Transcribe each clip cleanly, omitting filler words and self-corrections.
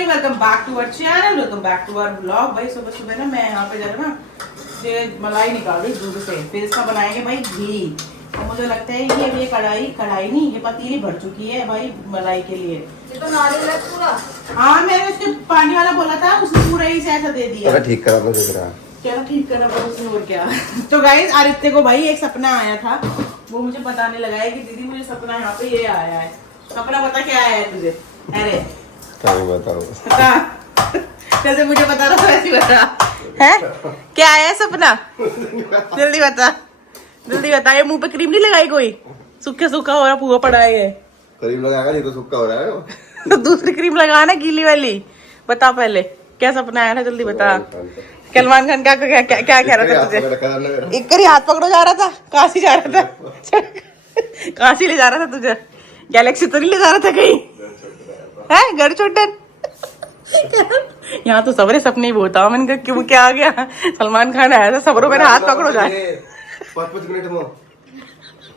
Everybody, welcome back to our channel, welcome back to our vlog. भाई सुबह सुबह ना मैं यहाँ पे जा रहा ना ये मलाई निकाल रही दूध से, फिर इसका बनाएंगे भाई घी। और मुझे लगता है ये कढ़ाई नहीं, ये पतीली भर चुकी है भाई मलाई के लिए। ये तो नारियल है पूरा। हाँ, मैंने उसके पानी वाला बोला था, उसने पूरा ही ऐसा दे दिया। ठीक करा तो दिख रहा। चलो ठीक करना पड़ा उसने, और क्या। तो गाइस आदित्य को भाई एक सपना आया था, वो मुझे बताने लगा है कि दीदी मुझे सपना यहाँ पे ये आया है। सपना बता क्या आया है तुझे? अरे क्या बताऊँ, जैसे मुझे बता रहा था वैसे बता है। क्या आया है सपना? जल्दी बता, जल्दी बता। ये मुंह पे क्रीम नहीं लगाई कोई? सूखा सूखा हो रहा, पुआ पड़ा है ये। क्रीम लगाएगा नहीं तो सूखा हो रहा है। तो दूसरी क्रीम लगाना गीली वाली। बता पहले क्या सपना आया था, जल्दी बता। सलमान खान क्या क्या क्या क्या कह रहा था तुझे? एक करी हाथ पकड़ो जा रहा था, काशी जा रहा था। काशी ले जा रहा था तुझे, गैलेक्सी तो नहीं ले जा रहा था कहीं? है घर छोटन। यहाँ तो सबरे सपने ही बोलता हूँ। मैंने कहा क्यों, क्या आ गया? सलमान खान आया था, सबरों मेरा हाथ पकड़ो जाए। 5 मिनट में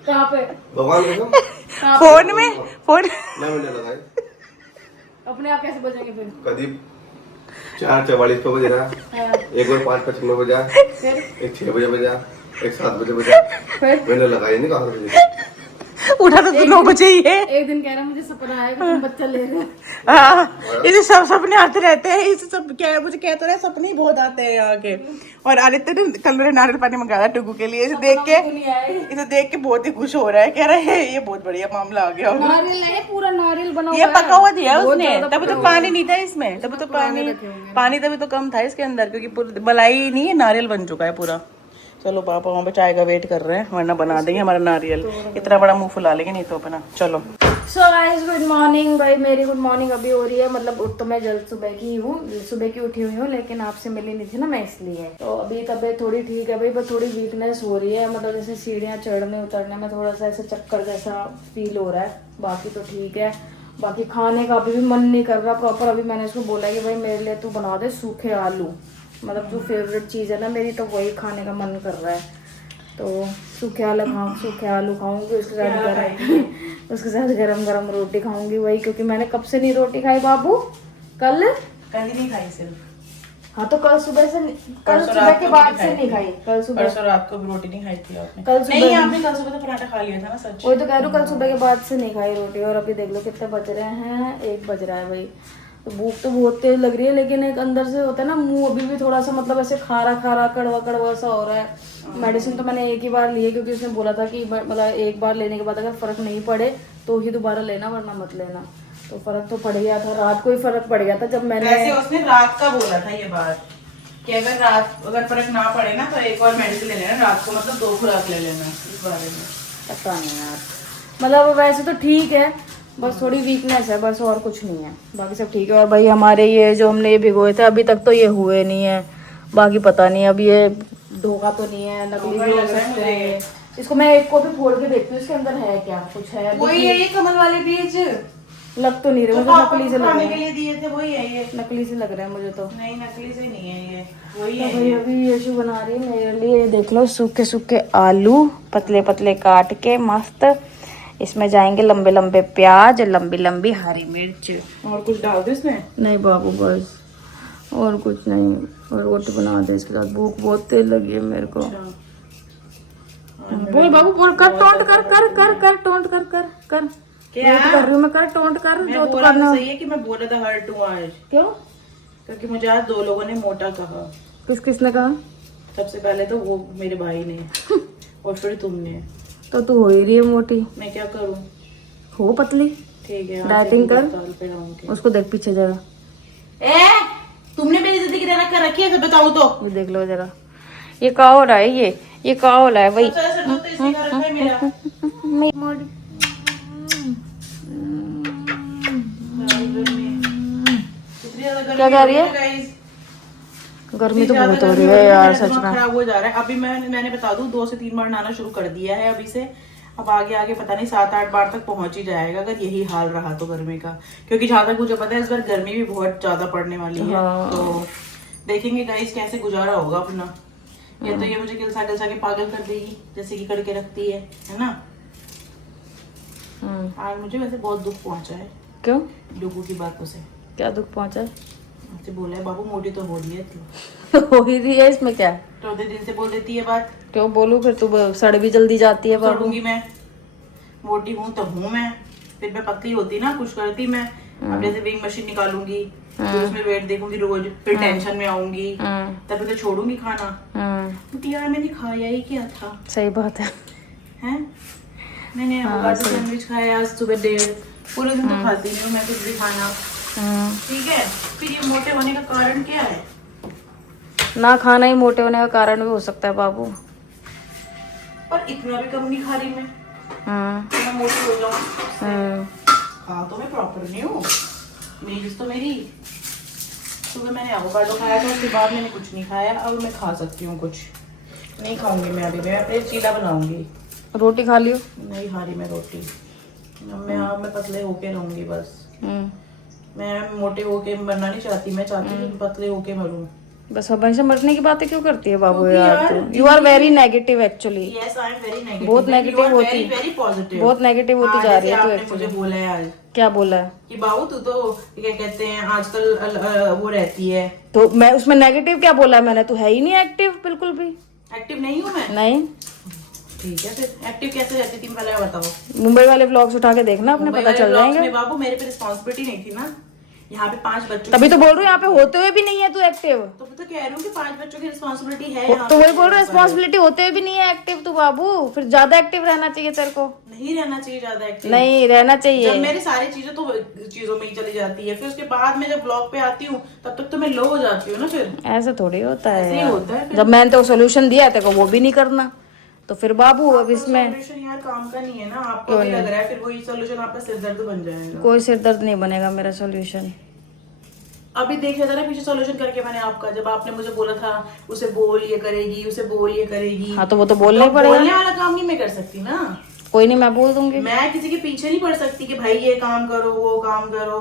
कहाँ पे? भगवान को फोन में, फोन अपने आप कैसे बजेंगे फिर? कभी 4:44 पे बज रहा, एक बार 5:55 में बजा, एक 6 बजे बजा, एक 7 बजे बजा। फिर मैंने लगाई नहीं, कहा बजे उठा तो 9 बजे ही है। एक दिन कह रहा मुझे सपना आया कि तुम बच्चा ले रहे हो। हाँ, इसे सब सपने आते रहते हैं। इसे सब क्या है, मुझे कहते रहे सपने ही बहुत आते हैं यहाँ के। और आदित्य ने कल मेरे नारियल पानी मंगाया टुकू के लिए। इसे देख के बहुत ही खुश हो रहा है, कह रहा है ये बहुत बढ़िया मामला आ गया होगा। नारियल है, पूरा नारियल बना हुआ ये है। पका हुआ दिया बहुत उसने, ज्यादा तभी तो पका पानी नहीं था इसमें, तभी तो पानी तभी तो कम था इसके अंदर, क्योंकि पूरी मलाई नहीं है, नारियल बन चुका है पूरा। चलो पापा वहाँ पे चाय का वेट कर रहे हैं, वरना बना देंगे हमारा नारियल। इतना बड़ा मुंह फुला लेंगे नहीं तो अपना। चलो सो गाइस गुड मॉर्निंग। भाई मेरी गुड मॉर्निंग अभी हो रही है, मतलब उठ तो मैं जल्द सुबह की हूँ, सुबह की उठी हुई हूँ, लेकिन आपसे मिली नहीं थी ना मैं, इसलिए। तो अभी तबीयत थोड़ी ठीक है भाई, बस थोड़ी वीकनेस हो रही है, मतलब जैसे सीढ़ियाँ चढ़ने उतरने में थोड़ा सा ऐसे चक्कर जैसा फील हो रहा है। बाकी तो ठीक है, बाकी खाने का अभी भी मन नहीं कर रहा प्रॉपर। अभी मैंने उसको बोला कि भाई मेरे लिए तू बना दे सूखे आलू, मतलब जो फेवरेट चीज़ है ना मेरी, तो वही खाने का मन कर रहा है। तो सूखे आलू खाऊंगी, उसके साथ गरम रोटी खाऊंगी वही, क्योंकि मैंने कब से नहीं रोटी खाई बाबू। कल ही नहीं खाई सिर्फ। हाँ तो कल सुबह के बाद से नहीं खाई। कल सुबह परसों रात को भी रोटी नहीं खाई थी आपने? कल सुबह नहीं, आपने कल सुबह तो पराठा खा लिया था ना, सच। वही तो कह रही हूँ, कल सुबह के बाद से नहीं खाई रोटी। और अभी देख लो कितने बज रहे हैं, 1 बज रहा है भाई। तो भूख तो बहुत तेज लग रही है, लेकिन एक अंदर से होता है ना, मुंह अभी भी थोड़ा सा मतलब ऐसे खारा कड़वा सा हो रहा है। मेडिसिन तो मैंने एक ही बार ली है, क्योंकि उसने बोला था कि मतलब एक बार लेने के बाद अगर फर्क नहीं पड़े तो ही दोबारा लेना, वरना मत लेना। तो फर्क तो पड़ गया था, रात को ही फर्क पड़ गया था जब मैंने। वैसे उसने रात का बोला था ये बात कि अगर फर्क ना पड़े ना तो एक और मेडिसिन ले लेना रात को, मतलब 2 खुराक ले लेना। इस बारे में पता नहीं यार, मतलब वैसे तो ठीक है, बस थोड़ी वीकनेस है बस, और कुछ नहीं है, बाकी सब ठीक है। और भाई हमारे ये जो हमने ये भिगोए थे अभी तक तो ये हुए नहीं है, बाकी पता नहीं अब ये धोखा तो नहीं है, नकली भी हो सकते हैं। इसको मैं एक को भी फोड़ के देखती हूँ, इसके अंदर है क्या, कुछ है? वही है ये कमल वाले बीज। लग तो नहीं रहे मुझे, नकली से लग रहे के लिए दिए थे, वही है ये। नकली से लग रहे हैं मुझे तो। नहीं, नकली से नहीं है ये, वही तो है। भाई अभी यशु बना रही है मेरे लिए, देख लो सूखे सूखे आलू पतले पतले काट के मस्त। इसमें जाएंगे लंबे लंबे प्याज, लंबी लंबी हरी मिर्च। और कुछ डाल दो इसमें? नहीं बाबू बस, और कुछ नहीं। और रोटी बना दे इसके साथ, भूख बहुत तेज लगी है मेरे को। बोल बाबू बोल, कर टोंट कर टोंट कर क्या कर रही हूँ मैं, कर टोंट कर जो तो बोला करना। तो सही है कि मैं बोला था हर्ट हूँ आज, क्यों? क्योंकि मुझे आज 2 लोगों ने मोटा कहा। किसने कहा? सबसे पहले तो वो मेरे भाई ने और फिर तुमने। तो तू हो ही रही है मोटी, मैं क्या करूं? हो पतली, ठीक है, डाइटिंग कर। पे रहूंगी। उसको देख पीछे जरा, तुमने मेरी जिंदगी रख कर रखी है, तो बताऊं तो ये देख लो जरा, ये का हो रहा है, ये का हो रहा है भाई। क्या कह रही है? गर्मी तो बहुत हो रही है यार सच में, खराब हो जा रहा है। अभी मैंने बता दूं 2 से 3 बार नहाना शुरू कर दिया है अभी से। अब आगे पता नहीं 7-8 बार तक पहुंच ही जाएगा अगर यही हाल रहा तो गर्मी का, क्योंकि जहां तक मुझे पता है इस बार गर्मी भी बहुत ज्यादा पड़ने वाली है। हाँ। तो देखेंगे गाइस कैसे गुजारा होगा अपना। ये तो ये मुझे किलसा के पागल कर देगी जैसे कि करके रखती है ना। आज मुझे वैसे बहुत दुख पहुंचा है। क्यों? डुगू की बातों से। क्या दुख पहुंचा है? मुझे बोला है बाबू मोटी तो हो रही है तू। हो ही रही है, इसमें क्या? तो दिन से बोल देती है बात। क्यों बोलूं फिर? तू सड़ भी जल्दी जाती है बाबू। सड़ूंगी मैं, मोटी हूँ तब हूँ मैं, फिर मैं पतली होती ना कुछ करती मैं। अब जैसे वेइंग मशीन निकालूंगी, फिर उसमें वेट देखूंगी रोज, फिर टेंशन में आऊंगी, तभी तो छोड़ूंगी खाना। तो यार मैंने खाया ही क्या था? सही बात है। हैं? मैंने एवोकाडो सैंडविच खाया आज सुबह 1:30। पूरे दिन तो खाती नहीं हूँ मैं कुछ भी खाना। ठीक है, फिर ये मोटे होने का कारण क्या है? ना खाना ही मोटे होने का कारण भी हो सकता है बाबू। पर इतना भी कम नहीं खा रही मैं, मैं मोटी हो जाऊँ। खा तो मैं प्रॉपर नहीं हूँ, मील्स तो मेरी। सुबह मैंने एवोकाडो खाया था, उसके बाद मैंने कुछ नहीं खाया। अब मैं खा सकती हूँ कुछ, नहीं खाऊंगी मैं अभी। मैं फिर चीला बनाऊंगी। रोटी खा लियो। नहीं खा रही मैं रोटी। मैं पतले होके रहूंगी बस। मैं मोटे होके मरना नहीं चाहती, मैं चाहती हूँ पतले होके मरूं। बस हमेशा मरने की बातें क्यों करती है बाबू यार? You are very negative actually. Yes I am very negative. बहुत नेगेटिव होती, वेरी पॉजिटिव, बहुत नेगेटिव होती जा रही है तू आपने एक्चुअली। मुझे बोला है आज। क्या बोला है? कि बाबू तू तो क्या कहते हैं आजकल वो रहती है। तो मैं उसमें नेगेटिव क्या बोला है मैंने? तू है ही नहीं एक्टिव बिल्कुल भी। एक्टिव नहीं हूँ मैं? नहीं। ठीक है, फिर एक्टिव कैसे रहती थी पहले बताओ। मुंबई वाले व्लॉग्स उठा के देखना, अपने पता चल जाएंगे। बाबू मेरे पे रिस्पॉन्सिबिलिटी नहीं थी ना, यहाँ पे 5 बच्चों तभी तो बोल रही हूँ यहाँ पे होते हुए भी नहीं है तू एक्टिव। तो मैं तो कह रही हूँ कि 5 बच्चों की रिस्पॉन्सिबिलिटी है यहाँ तो पे। वही बोल रही हूँ, रिस्पॉन्सिबिलिटी होते हुए भी नहीं है एक्टिव तू बाबू। फिर ज्यादा एक्टिव रहना चाहिए तेरे को। नहीं रहना चाहिए ज्यादा एक्टिव। नहीं रहना चाहिए। जब मेरी सारी चीजें तो चीजों में ही चली जाती है, फिर उसके बाद में जब ब्लॉग पे आती हूँ तब तक तो मैं लो हो जाती हूँ ना। फिर ऐसा थोड़ी होता है ऐसे ही यार। होता है फिर। जब मैंने तो सोल्यूशन दिया तेरे को वो भी नहीं करना, तो फिर बाबू अब इसमें सोल्यूशन यार काम का नहीं है ना। आपको भी लग रहा है फिर वही सोल्यूशन आपका सिर दर्द बन जाएगा। कोई सिर दर्द नहीं बनेगा मेरा सोल्यूशन। अभी देखा था ना पीछे सोल्यूशन करके मैंने आपका, जब आपने मुझे बोला था उसे बोल ये करेगी, उसे बोल ये करेगी। हाँ तो वो तो बोलना ही पड़ेगा। बोलने वाला काम नहीं मैं कर सकती ना। कोई नहीं, मैं बोल दूंगी। मैं किसी के पीछे नहीं पड़ सकती कि भाई ये काम करो वो काम करो।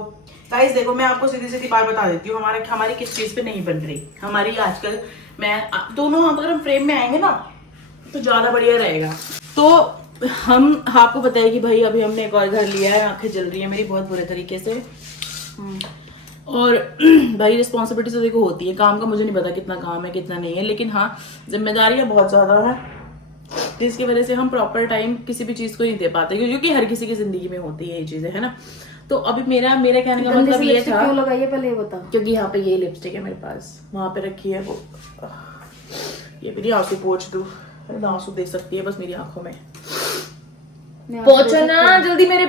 गाइस देखो मैं आपको सीधी सीधी बात बता देती हूँ, हमारी किस चीज पे नहीं बन रही हमारी आजकल। मैं दोनों अगर हम फ्रेम में आएंगे ना तो ज्यादा बढ़िया रहेगा। तो हम आपको बताया कि भाई अभी हमने एक और घर लिया है, आंखें जल रही है मेरी बहुत बुरे तरीके से। और भाई रिस्पॉन्सिबिलिटी तो देखो होती है, काम का मुझे नहीं पता कितना काम है कितना नहीं है, लेकिन हाँ जिम्मेदारियां बहुत ज्यादा है, जिसकी वजह से हम प्रॉपर टाइम किसी भी चीज को नहीं दे पाते, क्योंकि हर किसी की जिंदगी में होती है ये चीजें, है ना। तो अभी मेरा कहने का मतलब ये था, क्यों लगाइए पहले ये बता। क्योंकि यहाँ पे ये लिपस्टिक है मेरे पास, वहां पे रखी है वो। ये मेरी आंसू पोंछ दूं, आंसू दे सकती है बस मेरी आंखों में। पोंछो ना जल्दी, मेरे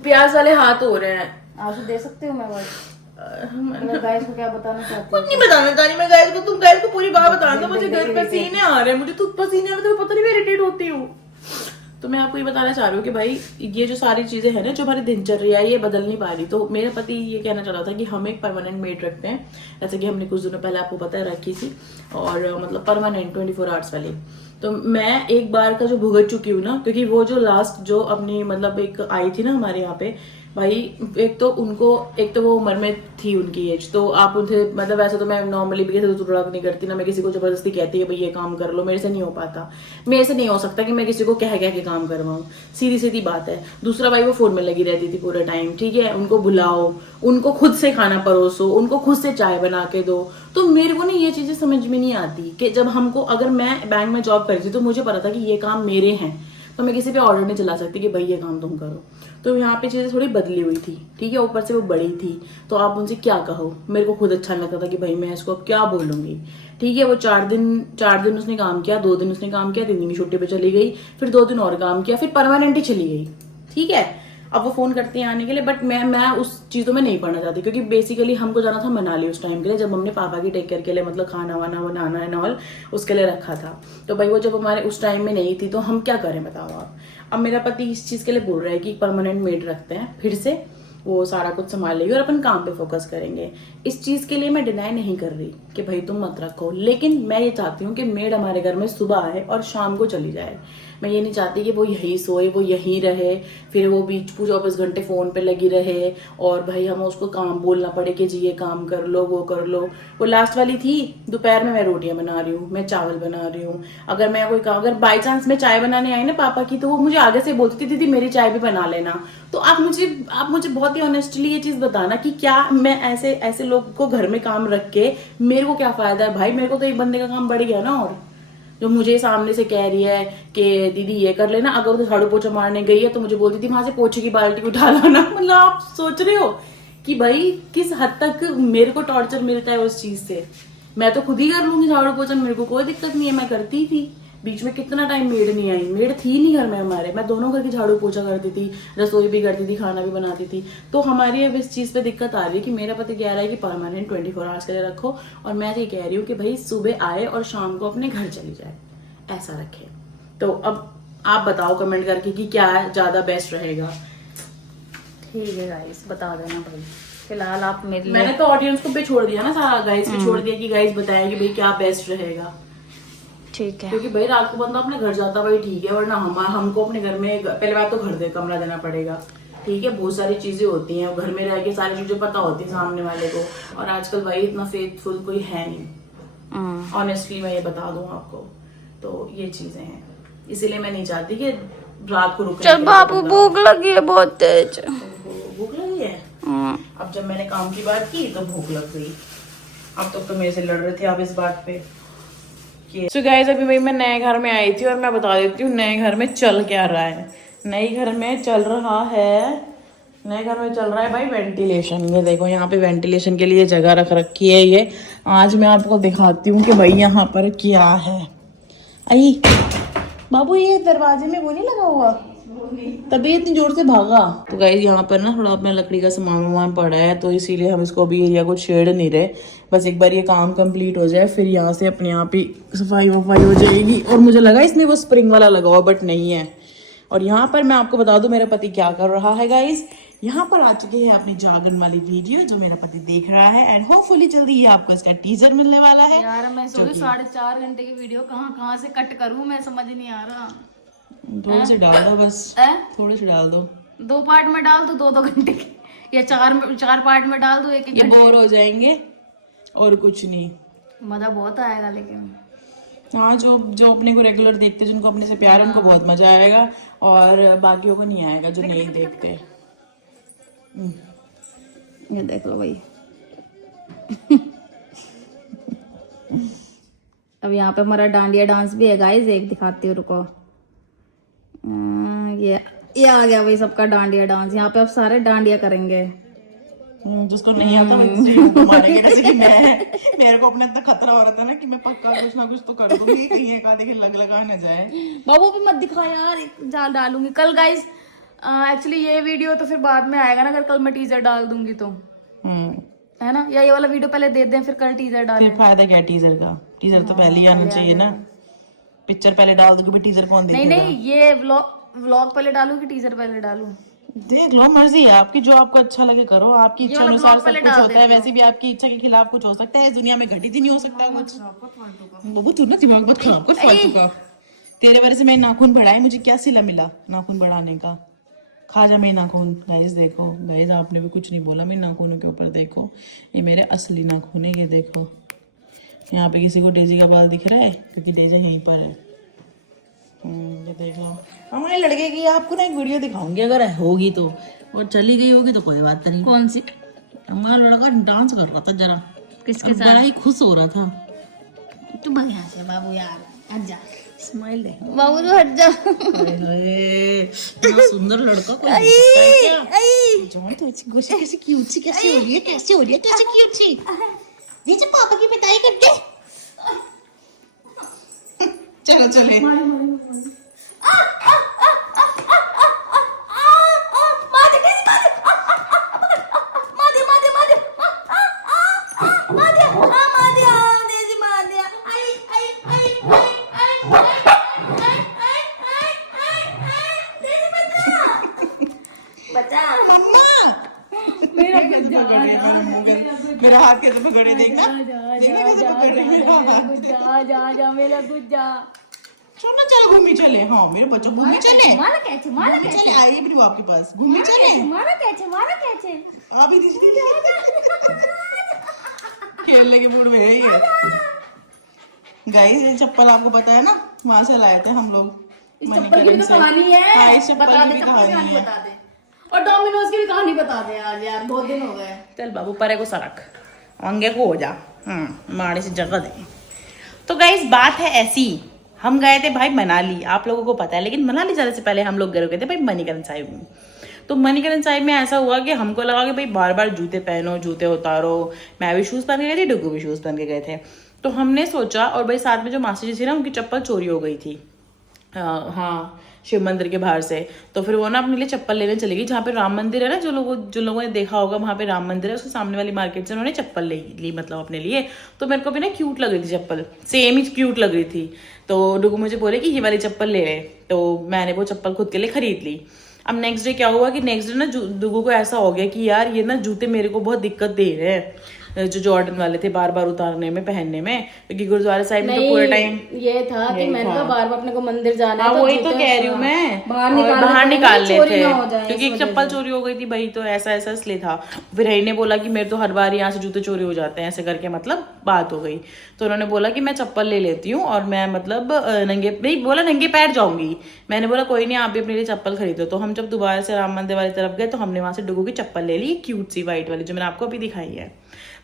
प्याज वाले हाथ हो रहे हैं। आंसू दे सकती हूँ मैं बस। गाइस को क्या बताना चाहती कुछ नहीं बताना चाह रही मैं गाइस को। तुम गाइस को पूरी बात बता दो। मुझे घर पसीने आ रहे हैं, मुझे तो पसीने आ रहे हैं, पता नहीं मैं इरिटेट होती हूँ। तो मैं आपको ये बताना चाह रही हूँ कि भाई ये जो सारी चीजें हैं ना जो हमारी दिनचर्या है ये बदल नहीं पा रही। तो मेरा पति ये कहना चाह रहा था कि हम एक परमानेंट मेड रखते हैं, जैसे कि हमने कुछ दिनों पहले आपको पता है रखी थी, और मतलब परमानेंट 24 आवर्स वाली। तो मैं एक बार का जो भुगत चुकी हूँ ना, क्योंकि वो जो लास्ट जो अपनी मतलब एक आई थी ना हमारे यहाँ पे भाई, एक तो वो उम्र में थी उनकी एज, तो आप उनसे मतलब वैसे तो मैं नॉर्मली भी किसी को तुड़ाक नहीं करती ना, मैं किसी को जबरदस्ती कहती है भाई ये काम कर लो, मेरे से नहीं हो पाता, मेरे से नहीं हो सकता कि मैं किसी को कह के काम करवाऊँ, सीधी सीधी बात है। दूसरा भाई वो फोन में लगी रहती थी पूरा टाइम, ठीक है, उनको बुलाओ, उनको खुद से खाना परोसो, उनको खुद से चाय बना के दो। तो मेरे को ना ये चीजें समझ में नहीं आती कि जब हमको, अगर मैं बैंक में जॉब करती तो मुझे पता था कि ये काम मेरे हैं, तो मैं किसी पे ऑर्डर नहीं चला सकती कि भाई ये काम तुम करो। तो यहाँ पे चीजें थोड़ी बदली हुई थी, ठीक है, ऊपर से वो बड़ी थी, तो आप उनसे क्या कहो, मेरे को खुद अच्छा लगता था कि भाई मैं इसको अब क्या बोलूंगी, ठीक है। वो 4 दिन उसने काम किया, 2 दिन उसने काम किया, 3 दिन की छुट्टी पे चली गई, फिर 2 दिन और काम किया, फिर परमानेंट ही चली गई, ठीक है। अब वो फोन करती हैं आने के लिए, बट मैं उस चीजों में नहीं पढ़ना चाहती, क्योंकि बेसिकली हमको जाना था मनाली उस टाइम के लिए, जब हमने पापा की टेक केयर के लिए मतलब खाना वाना बनाना है नॉल उसके लिए रखा था। तो भाई वो जब हमारे उस टाइम में नहीं थी तो हम क्या करें बताओ आप। अब मेरा पति इस चीज के लिए बोल रहा है कि परमानेंट मेड रखते हैं, फिर से वो सारा कुछ संभाल लेगी और अपन काम पे फोकस करेंगे। इस चीज के लिए मैं डिनाई नहीं कर रही कि भाई तुम मत रखो, लेकिन मैं ये चाहती हूँ कि मेड हमारे घर में सुबह आए और शाम को चली जाए। मैं ये नहीं चाहती कि वो यहीं सोए, वो यहीं रहे, फिर वो बीच 24 घंटे फोन पे लगी रहे और भाई हमें उसको काम बोलना पड़े कि जी ये काम कर लो, वो कर लो। वो लास्ट वाली थी, दोपहर में मैं रोटियां बना रही हूँ, मैं चावल बना रही हूँ, अगर मैं कोई काम, अगर बाई चांस मैं चाय बनाने आई ना पापा की, तो वो मुझे आगे से बोलती थी दीदी मेरी चाय भी बना लेना। तो आप मुझे बहुत ही ऑनेस्टली ये चीज बताना कि क्या मैं ऐसे लोगों को घर में काम रख के मेरे को क्या फायदा है भाई? मेरे को तो एक बंदे का काम बढ़ गया ना, और जो मुझे सामने से कह रही है कि दीदी ये कर लेना, अगर तो झाड़ू पोछा मारने गई है तो मुझे बोलती थी वहां से पोछे की बाल्टी उठा लाना। मतलब आप सोच रहे हो कि भाई किस हद तक मेरे को टॉर्चर मिलता है उस चीज से। मैं तो खुद ही कर लूंगी झाड़ू पोछा, मेरे को कोई दिक्कत नहीं है, मैं करती थी। बीच में कितना टाइम मेड नहीं आई, मेड थी नहीं घर में हमारे, मैं दोनों घर की झाड़ू पोछा करती थी, रसोई भी करती थी, खाना भी बनाती थी। तो हमारी अब इस चीज पे दिक्कत आ रही है कि मेरा पति कह रहा है कि परमानेंट 24 आवर्स के लिए रखो, और मैं ये कह रही हूँ कि भाई सुबह आए और शाम को अपने घर चली जाए, ऐसा रखे। तो अब आप बताओ कमेंट करके कि क्या ज्यादा बेस्ट रहेगा। ठीक है गाइस, बता देना भाई। फिलहाल आप मेरे मैंने तो ऑडियंस को पे छोड़ दिया ना, सारा गाइस पे छोड़ दिया कि गाइस बताएं कि भाई क्या बेस्ट रहेगा। ठीक है। क्योंकि भाई रात को बंदा अपने घर जाता भाई ठीक है, वरना हमको अपने घर में पहले बात तो कमरा देना पड़ेगा, ठीक है। बहुत सारी चीजें होती हैं, घर में रह के सारी चीजें पता होती है सामने वाले को, और आजकल भाई इतना फेथफुल कोई है नहीं, ऑनेस्टली मैं ये बता दूं आपको। तो ये चीजें हैं, इसीलिए मैं नहीं चाहती कि रात को रुके। चल बाबू भूख लगी है बहुत तेज। भूख लगी है? अब जब मैंने काम की बात की तो भूख लग गई। अब तो मेरे से लड़ रहे थे आप इस बात पे। So guys, अभी भाई मैं नए घर में आई थी और मैं बता देती हूँ नए घर में चल क्या रहा है। नए घर में चल रहा है भाई वेंटिलेशन। ये देखो यहाँ पे वेंटिलेशन के लिए जगह रख रखी है। ये आज मैं आपको दिखाती हूँ कि भाई यहाँ पर क्या है। आई बाबू, ये दरवाजे में वो नहीं लगा हुआ, तभी इतनी जोर से भागा। तो गाइस यहाँ पर ना थोड़ा अपना लकड़ी का सामान पड़ा है, तो इसीलिए हम इसको अभी एरिया को छेड़ नहीं रहे। बस एक बार ये काम कंप्लीट हो जाए फिर यहाँ से अपने आप ही सफाई वफाई हो जाएगी। और मुझे लगा इसमें वो स्प्रिंग वाला लगा हुआ, बट नहीं है। और यहाँ पर मैं आपको बता दूं मेरा पति क्या कर रहा है गाइस। यहाँ पर आ चुके हैं अपनी जागरण वाली वीडियो जो मेरा पति देख रहा है, एंड होपफुली जल्दी ही आपको इसका टीजर मिलने वाला है। यार मैं सोचू 4.5 घंटे की वीडियो कहाँ से कट करूँ, मैं समझ नहीं आ रहा। थोड़ी सी डाल दो बस, थोड़ी सी डाल दो। 2 पार्ट में डाल दो 2-2 घंटे की, या 4 पार्ट में डाल दो 1-1 ये बोर हो जाएंगे और कुछ नहीं। मजा बहुत आएगा लेकिन। हाँ, जो अपने को रेगुलर देखते, जिनको अपने से प्यार है, उनको बहुत मजा आएगा, और बाकियों को नहीं आएगा जो नहीं देखते। ये देख लो भाई। अब यहाँ पे हमारा डांडिया डांस भी है गाइस, एक दिखाती हूँ, रुको। ये आ गया भाई सबका डांडिया डांस। यहाँ पे अब सारे डांडिया करेंगे। जिसको नहीं आता वो मारेंगे। जैसे कि मेरे को अपने इतना खतरा हो रहा था ना कि मैं पक्का कुछ ना कुछ तो कर दूंगी, कहीं एक आधे लगा ना जाए। बाबू भी मत दिखा यार, जाल डालूंगी कल गाइस। एक्चुअली ये वीडियो तो फिर बाद में आएगा ना, अगर कल मैं टीजर डाल दूंगी तो, है ना। या ये वाला वीडियो पहले दे दें फिर कल टीजर डालें। फिर फायदा क्या टीजर का? टीजर तो पहले ही आना चाहिए ना। पिक्चर पहले डाल दोगे, टीजर कौन देखेगा? नहीं, ये व्लॉग पहले डालू कि टीजर पहले डालू? देख लो, मर्जी है आपकी, जो आपको अच्छा लगे करो। आपकी इच्छा अनुसार सब कुछ होता है। वैसे भी आपकी इच्छा के खिलाफ कुछ हो सकता है, इस दुनिया में घटित ही नहीं हो सकता कुछ। बाबू तू ना दिमाग मत खराब कर फालतू का। तेरे वजह से मैं नाखून बढ़ाए, मुझे क्या सिला मिला नाखून बढ़ाने का? खा जा मेरे नाखून। गाइस देखो, गाइस आपने भी कुछ नहीं बोला मेरे नाखूनों के ऊपर। देखो ये मेरे असली नाखून है, ये देखो। यहाँ पे किसी को डेजी का बाल दिख रहा है? क्योंकि डेजी यहीं पर है। ये देख लो। हमारे लड़के की आपको ना एक वीडियो दिखाऊंगी, अगर होगी तो, और चली गई होगी तो कोई बात नहीं। कौन सी? हमारा लड़का डांस कर रहा था जरा, किसके साथ? बड़ा ही खुश हो रहा था। तू भाग यहाँ से बाबू यार, हट जा। स्माइल दे बाबू तो हट जा। इतना सुंदर लड़का कोई हो सकता है क्या? जॉन तो कैसे क्यूट कैसे हो रही है, कैसे हो रही है, कैसे क्यूट सी। नीचे पापा की पिटाई कर दे। चलो चले। मेरा हाथ कैसे पकड़े, देखना। जा मेरा गुज्जा। सुन ना, चलो घूमी चले। हाँ मेरे बच्चों घूमी चले, मारा कैचे, मारा घूमी कैचे, चले, आइए अपनी आपके पास, घूमी चले। मारा कैचे, मारा कैचे। अभी खेलने के मूड में है ये। गाइस ये चप्पल आपको पता है ना, वहां से लाए थे हम लोग। इस चप्पल की तो कहानी है, हाँ, इस चप्पल बता की दे, भी चप्पल की कहानी कहानी है। बता दे, और डोमिनोज की भी कहानी बता दे आज यार, बहुत दिन हो गए। चल बाबू परे को सरक, अंगे को हो जा, माड़ी सी जगह दे। तो गाइस बात है ऐसी, हम गए थे भाई मनाली, आप लोगों को पता है, लेकिन मनाली जाने से पहले हम लोग गए थे भाई मणिकरण साहिब में। तो मणिकरण साहिब में ऐसा हुआ कि हमको लगा कि भाई बार बार जूते पहनो, जूते उतारो। मैं भी शूज़ पहन के गई थी, डुगू भी शूज़ पहन के गए थे। तो हमने सोचा, और भाई साथ में जो मासी जी थी ना, उनकी चप्पल चोरी हो गई थी हाँ शिव मंदिर के बाहर से। तो फिर वो ना अपने लिए चप्पल लेने चली गई, जहाँ पे राम मंदिर है ना, जो लोगों ने देखा होगा, वहाँ पे राम मंदिर है, उसके सामने वाली मार्केट से उन्होंने चप्पल ली मतलब अपने लिए। तो मेरे को भी ना क्यूट लग रही थी चप्पल, सेम ही क्यूट लग रही थी। तो डुगू मुझे बोले कि ये वाली चप्पल ले ले, तो मैंने वो चप्पल खुद के लिए खरीद ली। अब नेक्स्ट डे क्या हुआ कि नेक्स्ट डे ना डुगू को ऐसा हो गया कि यार ये ना जूते मेरे को बहुत दिक्कत दे रहे हैं, जो जॉर्डन वाले थे, बार बार उतारने में, पहनने में, क्योंकि गुरुद्वारा साहिब में तो पूरे टाइम ये था कि मैंने कहा बार बार अपने को मंदिर जाना है, हाँ तो वही तो जूते कह रही हूँ मैं, बाहर निकाल ले चोरी थे, ना हो जाए क्योंकि इस एक वजह चप्पल से। चोरी हो गई थी भाई। तो ऐसा इसलिए था। फिर हई ने बोला कि मेरे तो हर बार यहाँ से जूते चोरी हो जाते हैं, ऐसे करके मतलब बात हो गई। तो उन्होंने बोला कि मैं चप्पल ले लेती हूँ, और मैं मतलब नंगे पैर जाऊंगी। मैंने बोला कोई नहीं, आप भी अपने लिए चप्पल खरीदो। तो हम जब दोबारा से राम मंदिर वाली तरफ गए, तो हमने वहां से डुगू की चप्पल ले ली, क्यूट सी व्हाइट वाली, जो मैंने आपको अभी दिखाई है।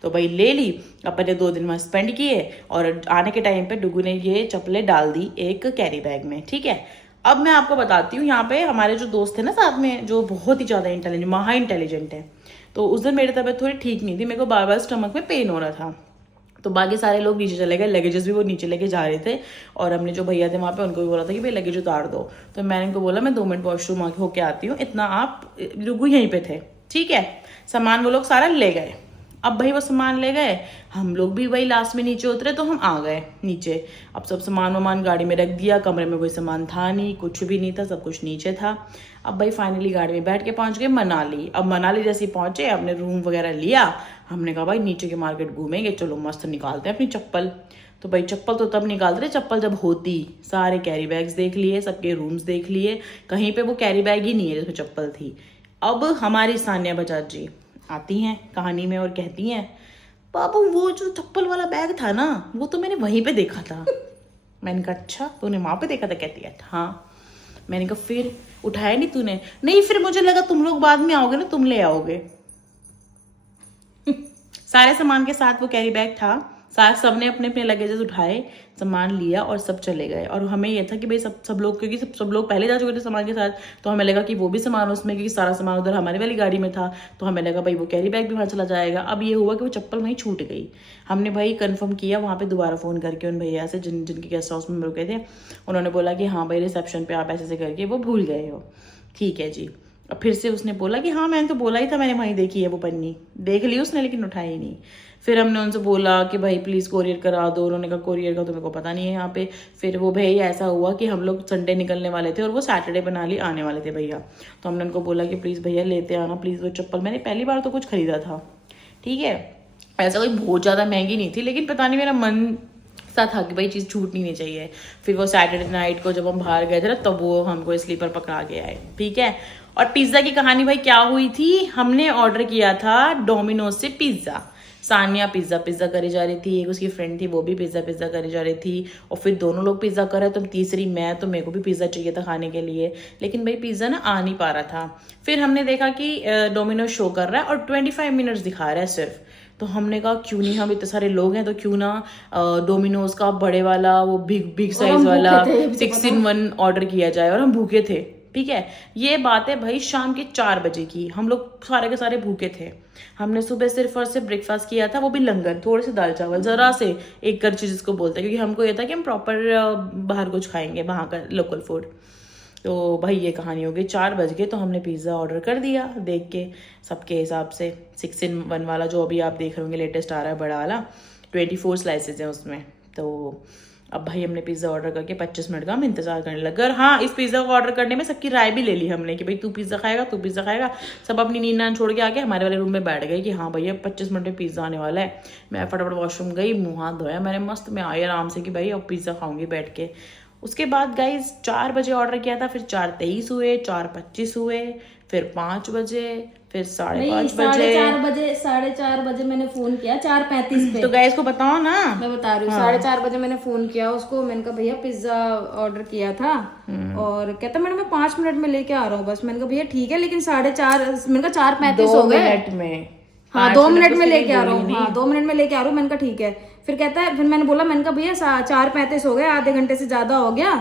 तो भाई ले ली, अपने 2 दिन वहाँ स्पेंड किए, और आने के टाइम पे डुगू ने ये चप्पलें डाल दी एक कैरी बैग में। ठीक है, अब मैं आपको बताती हूँ, यहाँ पे हमारे जो दोस्त थे ना साथ में, जो बहुत ही ज़्यादा इंटेलिजेंट, महा इंटेलिजेंट है, तो उस दिन मेरी तबीयत थोड़ी ठीक नहीं थी, मेरे को बार बार स्टमक में पेन हो रहा था। तो बाकी सारे लोग नीचे चले गए, लगेजेस भी वो नीचे लेके जा रहे थे, और हमने जो भैया थे वहाँ पे उनको भी बोला था कि भाई लगेज उतार दो। तो मैंने उनको बोला मैं 2 मिनट वॉशरूम आके होके आती हूँ, इतना आप डुगू यहीं पे थे। ठीक है, सामान वो लोग सारा ले गए। अब भाई वो सामान ले गए, हम लोग भी वही लास्ट में नीचे उतरे, तो हम आ गए नीचे। अब सब सामान गाड़ी में रख दिया, कमरे में कोई सामान था नहीं, कुछ भी नहीं था, सब कुछ नीचे था। अब भाई फाइनली गाड़ी में बैठ के पहुंच गए मनाली। अब मनाली जैसे ही पहुंचे, अपने रूम वगैरह लिया, हमने कहा भाई नीचे के मार्केट घूमेंगे, चलो मस्त निकालते हैं अपनी चप्पल। तो भाई चप्पल तो तब निकालते थे, चप्पल जब होती, सारे कैरी बैग्स देख लिए, सबके रूम्स देख लिए, कहीं पे वो कैरी बैग ही नहीं है जिसमें चप्पल थी। अब हमारी सानिया बजाज जी आती हैं कहानी में और कहती हैं, बाबू वो जो चप्पल वाला बैग था ना, वो तो मैंने वहीं पे देखा था। मैंने कहा अच्छा, तूने वहां पे देखा था? कहती है हाँ। मैंने कहा फिर उठाया नहीं तूने? नहीं, फिर मुझे लगा तुम लोग बाद में आओगे ना, तुम ले आओगे। सारे सामान के साथ वो कैरी बैग था, साथ सबने अपने अपने लगेजेस उठाए, सामान लिया और सब चले गए। और हमें यह था कि भाई सब लोग, क्योंकि सब लोग पहले जा चुके थे सामान के साथ, तो हमें लगा कि वो भी सामान उसमें, क्योंकि सारा सामान उधर हमारी वाली गाड़ी में था, तो हमें लगा भाई वो कैरी बैग भी वहाँ चला जाएगा। अब ये हुआ कि वो चप्पल वहीं छूट गई। हमने भाई कंफर्म किया वहाँ पे दोबारा फ़ोन करके उन भैया से जिनके गेस्ट हाउस में रुके थे। उन्होंने बोला कि हाँ भाई रिसेप्शन पे आप ऐसे करके वो भूल गए हो। ठीक है जी। अब फिर से उसने बोला कि हाँ मैंने तो बोला ही था, मैंने वहीं देखी है वो पन्नी, देख ली उसने लेकिन उठाई नहीं। फिर हमने उनसे बोला कि भाई प्लीज़ कोरियर करा दो। उन्होंने कहा कोरियर का तो मेरे को पता नहीं है यहाँ पे। फिर वो भैया ऐसा हुआ कि हम लोग संडे निकलने वाले थे और वो सैटरडे मनाली आने वाले थे भैया। तो हमने उनको बोला कि प्लीज़ भैया लेते आना प्लीज़ वो चप्पल। मैंने पहली बार तो कुछ खरीदा था, ठीक है, ऐसा कोई बहुत ज़्यादा महंगी नहीं थी, लेकिन पता नहीं मेरा मन सा था कि भाई चीज़ छूटनी नहीं चाहिए। फिर वो सैटरडे नाइट को जब हम बाहर गए थे ना, तब वो हमको स्लीपर पकड़ा के आए, ठीक है। और पिज़्ज़ा की कहानी भाई क्या हुई थी, हमने ऑर्डर किया था डोमिनोज से पिज़्ज़ा। सानिया पिज़्ज़ा करे जा रही थी, एक उसकी फ्रेंड थी वो भी पिज़्ज़ा करे जा रही थी, और फिर दोनों लोग पिज़्ज़ा कर रहे, तो तीसरी मैं, तो मेरे को भी पिज़्ज़ा चाहिए था खाने के लिए, लेकिन भाई पिज़्ज़ा ना आ नहीं पा रहा था। फिर हमने देखा कि डोमिनोज शो कर रहा है और 25 मिनट्स दिखा रहा है सिर्फ। तो हमने कहा क्यों नहीं, हम इतने सारे लोग हैं तो क्यों ना डोमिनोज का बड़े वाला वो बिग साइज वाला 6-in-1 ऑर्डर किया जाए। और हम भूखे थे, ठीक है। ये बात है भाई शाम के 4 बजे की, हम लोग सारे के सारे भूखे थे। हमने सुबह सिर्फ और सिर्फ ब्रेकफास्ट किया था, वो भी लंगर, थोड़े से दाल चावल, जरा से एक करछी जिसको बोलते हैं, क्योंकि हमको ये था कि हम प्रॉपर बाहर कुछ खाएंगे, वहाँ का लोकल फूड। तो भाई ये कहानी हो गई, 4 बज गए तो हमने पिज़्ज़ा ऑर्डर कर दिया देख के सबके हिसाब से। 6-in-1 वाला जो अभी आप देख रहे होंगे लेटेस्ट आ रहा है बड़ा वाला, 24 स्लाइसेस हैं उसमें। तो अब भाई हमने पिज़्ज़ा ऑर्डर करके 25 मिनट का हम इंतजार करने लगे। और हाँ, इस पिज़्ज़ा को ऑर्डर करने में सबकी राय भी ले ली हमने कि भाई तू पिज़्ज़ा खाएगा। सब अपनी नींद नान छोड़ के आके हमारे वाले रूम में बैठ गए कि हाँ भैया 25 मिनट में पिज़्ज़ा आने वाला है। मैं फटाफट वॉशरूम गई, मुँह हाथ धोया मैंने, मस्त मैं आई आराम से कि भाई अब पिज़्ज़ा खाऊंगी बैठ के। उसके बाद गाइज 4 बजे ऑर्डर किया था, फिर 4:23 हुए, 4:25 हुए, फिर 5 बजे, फिर 5:30 बजे। 4:30 बजे मैंने फोन किया, 4:35 पे। तो गाइज को बताओ ना, मैं बता रही हूँ, 4:30 बजे मैंने फोन किया उसको। मैंने कहा भैया पिज्जा ऑर्डर किया था, और कहता मैडम मैं 5 मिनट में लेके आ रहा हूँ बस। मैंने कहा भैया ठीक है, लेकिन 4:30, मैंने कहा 4:35 हो गए। 2 मिनट में, हाँ 2 मिनट में लेके आ रहा हूँ, हाँ 2 मिनट में लेके आ रहा हूँ। मैंने कहा ठीक है। फिर कहता है, फिर मैंने बोला, मैंने कहा भैया 4:35 हो गए, आधे घंटे से ज्यादा हो गया।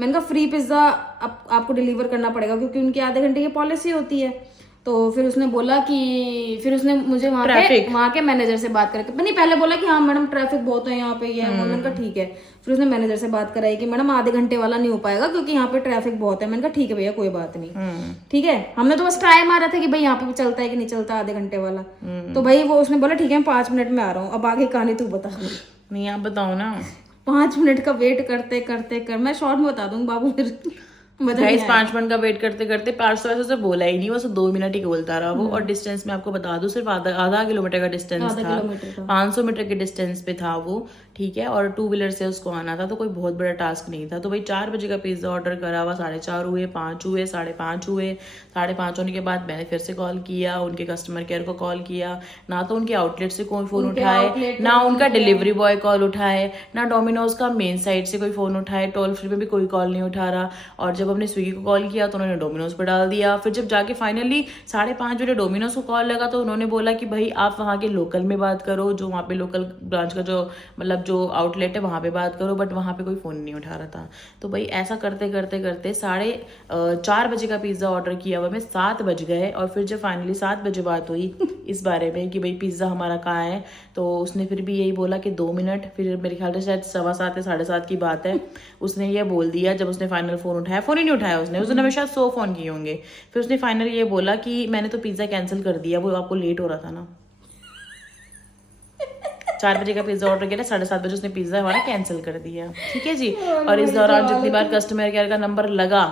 मैंने कहा फ्री पिज्जा आपको डिलीवर करना पड़ेगा, क्योंकि उनकी आधे घंटे की पॉलिसी होती है। तो फिर उसने बोला कि, फिर उसने मुझे वहाँ के मैनेजर से बात करके, नहीं पहले बोला कि हाँ मैडम ट्रैफिक बहुत है यहाँ पे, ये है। मैंने कहा ठीक है। फिर उसने मैनेजर से बात कराई कि मैडम आधे घंटे वाला नहीं हो पाएगा, क्योंकि यहाँ पे ट्रैफिक बहुत है। मैंने कहा ठीक है भैया कोई बात नहीं, ठीक है। हमने तो बस ट्राई मारा था कि भाई यहाँ पे भी चलता है कि नहीं चलता आधे घंटे वाला। तो भाई वो उसने बोला ठीक है, 5 मिनट में आ रहा हूँ। अब आगे कहानी तू बता। नहीं आप बताओ ना। 5 मिनट का वेट करते करते मैं शॉर्ट में बता दूंगा बाबू, फिर गाइस 5 मिनट का वेट करते करते 500 ऐसे से बोला ही नहीं, बस 2 मिनट ही बोलता रहा वो। और डिस्टेंस में आपको बता दूं, सिर्फ आधा किलोमीटर का डिस्टेंस था, 500 मीटर के डिस्टेंस पे था वो, ठीक है। और 2 व्हीलर से उसको आना था, तो कोई बहुत बड़ा टास्क नहीं था। तो भाई 4 बजे का पिज्जा ऑर्डर करा हुआ, 4:30 हुए, 5 हुए, 5:30 हुए। 5:30 होने के बाद मैंने फिर से कॉल किया, उनके कस्टमर केयर को कॉल किया। ना तो उनके आउटलेट से कोई फोन उठाए, ना उनका डिलीवरी बॉय कॉल उठाए, ना डोमिनोज का मेन साइड से कोई फोन उठाए, टोल फ्री पे भी कोई कॉल नहीं उठा रहा। और जब हमने स्विगी को कॉल किया तो उन्होंने डोमिनोज पर डाल दिया। फिर जब जाके फाइनली 5:30 बजे डोमिनोज को कॉल लगा, तो उन्होंने बोला कि भाई आप वहाँ के लोकल में बात करो, जो वहाँ पे लोकल ब्रांच का जो मतलब जो आउटलेट है वहाँ पे बात करो। बट वहाँ पे कोई फोन नहीं उठा रहा था। तो भाई ऐसा करते करते करते 4:30 बजे का पिज्जा ऑर्डर किया हुआ में 7 बज गए। और फिर जब फाइनली 7 बजे बात हुई इस बारे में कि भाई पिज्जा हमारा कहाँ है, तो उसने फिर भी यही बोला कि 2 मिनट। फिर मेरे ख्याल से शायद 7:15 या 7:30 की बात है, उसने ये बोल दिया। जब उसने फाइनल फोन उठाया, फोन ही नहीं उठाया उसने, उस दिन हमें शायद 100 फोन किए होंगे। फिर उसने फाइनल ये बोला कि मैंने तो पिज्जा कैंसिल कर दिया, वो आपको लेट हो रहा था ना। 4 बजे का पिज्जा ऑर्डर किया, 7:30 बजे उसने पिज्जा हमारा कैंसिल कर दिया, ठीक है जी। और इस दौरान जितनी बार कस्टमर केयर का नंबर लगा,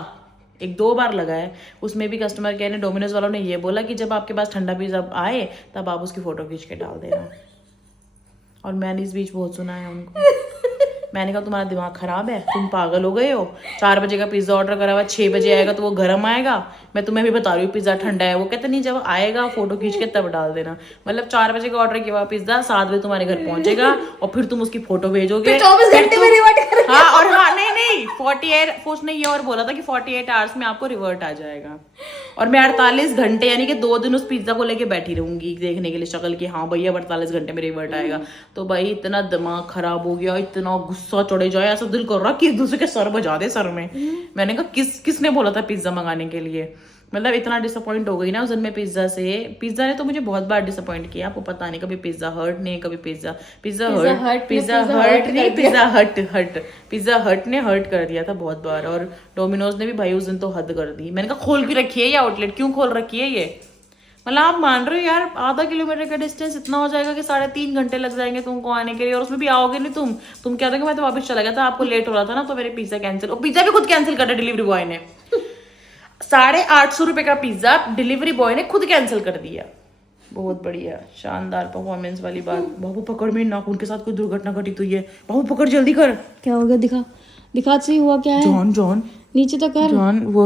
1-2 बार लगा है, उसमें भी कस्टमर केयर ने, डोमिनोज वालों ने ये बोला कि जब आपके पास ठंडा पिज्जा आए तब आप उसकी फोटो खींच के डाल देना। और मैंने इस बीच बहुत सुना है उनको। मैंने कहा तुम्हारा दिमाग खराब है, तुम पागल हो गए हो। 4 बजे का पिज्जा ऑर्डर करा हुआ, 6 बजे आएगा तो वो गर्म आएगा। मैं तुम्हें भी बता रही हूँ पिज्जा ठंडा है। वो कहते नहीं, जब आएगा फोटो खींच के तब डाल देना। मतलब 4 बजे का ऑर्डर किया हुआ पिज्जा 7 बजे तुम्हारे घर पहुंचेगा, और फिर तुम उसकी फोटो भेजोगे 24 घंटे में रिवर्ट करेगा। हाँ, और हाँ नहीं 48, उसने ये और बोला था कि 48 आवर्स में आपको रिवर्ट आ जाएगा। और मैं 48 घंटे यानी कि 2 दिन उस पिज्जा को लेके बैठी रहूंगी देखने के लिए शक्ल की, हाँ भैया 48 घंटे में रिवर्ट आएगा। तो भाई इतना दिमाग खराब हो गया, इतना गुस्सा चढ़े जाए, ऐसा दिल कर रहा कि एक दूसरे के सर बजा दे सर में। मैंने कहा किसने बोला था पिज्जा मंगाने के लिए। मतलब इतना डिसअपॉइंट हो गई ना उस दिन में पिज्जा से। पिज्जा ने तो मुझे बहुत बार डिसअपॉइंट किया, आपको पता नहीं। कभी पिज्जा हर्ट ने, कभी पिज्जा हट ने हर्ट कर दिया था बहुत बार। और डोमिनोज ने भी भाई उस दिन तो हद कर दी। मैंने कहा खोल के रखी है ये आउटलेट, क्यों खोल रखी है ये। मतलब आप मान रहे हो यार, आधा किलोमीटर का डिस्टेंस इतना हो जाएगा कि 3.5 घंटे लग जाएंगे तुमको आने के लिए, और उसमें भी आओगे नहीं तुम क्या दोगे, मैं तो वापस चला गया था, आपको लेट हो रहा था ना, तो मेरे पिज्जा कैंसिल। और पिज्जा भी खुद कैंसिल कर दिया डिलीवरी बॉय ने। 850 रुपए का पिज्जा डिलीवरी बॉय ने खुद कैंसिल कर दिया। बहुत बढ़िया, शानदार परफॉर्मेंस वाली बात। बाबू पकड़, मेरे नाखून के साथ कोई दुर्घटना घटित हुई है। बाबू पकड़, जल्दी कर। क्या हो गया, दिखा सही हुआ क्या है। जॉन नीचे तो कर। जॉन वो